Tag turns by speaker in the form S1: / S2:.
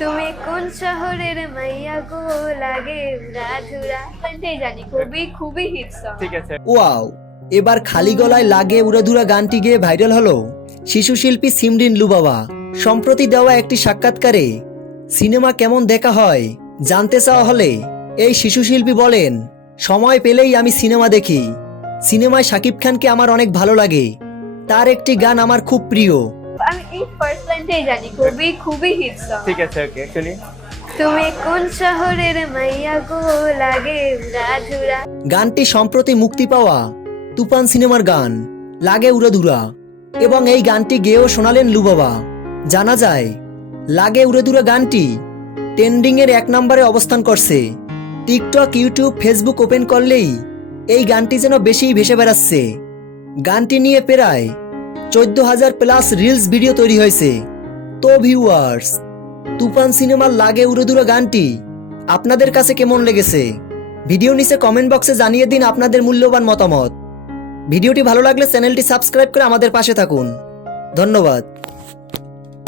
S1: তুমি কোন শহরের মাইয়া গো লাগে রাধুরা? গানটাই জানি খুবই খুবই হিট সং
S2: ঠিক আছে।
S3: ওয়াও এবার খালি গলায় লাগে উড়াধুরা গানটি গিয়ে ভাইরাল হলো। শিশু শিল্পী সিমরিন লুবাবা সম্প্রতি দেওয়া একটি সাক্ষাৎকারে সিনেমা কেমন দেখা হয় জানতে চাওয়া হলে এই শিশু শিল্পী বলেন সময় পেলেই আমি সিনেমা দেখি। সিনেমায় শাকিব খানকে আমার অনেক ভালো লাগে। তার একটি গান আমার খুব প্রিয়।
S1: আমি এই ফার্স্ট লাইনটাই জানি খুবই খুবই হিট সং
S2: ঠিক আছে ওকে শুনি।
S1: তুমি কোন শহরের মাইয়া গো লাগে রাধুরা?
S3: গানটি সম্প্রতি মুক্তি পাওয়া তুফান সিনেমার গান লাগে উড়াধুরা। এবং এই গানটি গেয়েও শোনালেন লুবাবা জানা যায় লাগে উড়াধুরা গানটি ট্রেন্ডিং এর এক নম্বরে অবস্থান করছে। টিকটক ইউটিউব ফেসবুক ওপেন করলেই এই গানটি যেন বেশি ভেসে বেড়াচ্ছে। গানটি নিয়ে প্রায় চোদ্দ হাজার প্লাস রিলস ভিডিও তৈরি হয়েছে। তো ভিউয়ার্স, তুফান সিনেমার লাগে উড়োদুরো গানটি আপনাদের কাছে কেমন লেগেছে? ভিডিও নিচে কমেন্ট বক্সে জানিয়ে দিন আপনাদের মূল্যবান মতামত। ভিডিওটি ভালো লাগলে চ্যানেলটি সাবস্ক্রাইব করে আমাদের পাশে থাকুন। ধন্যবাদ।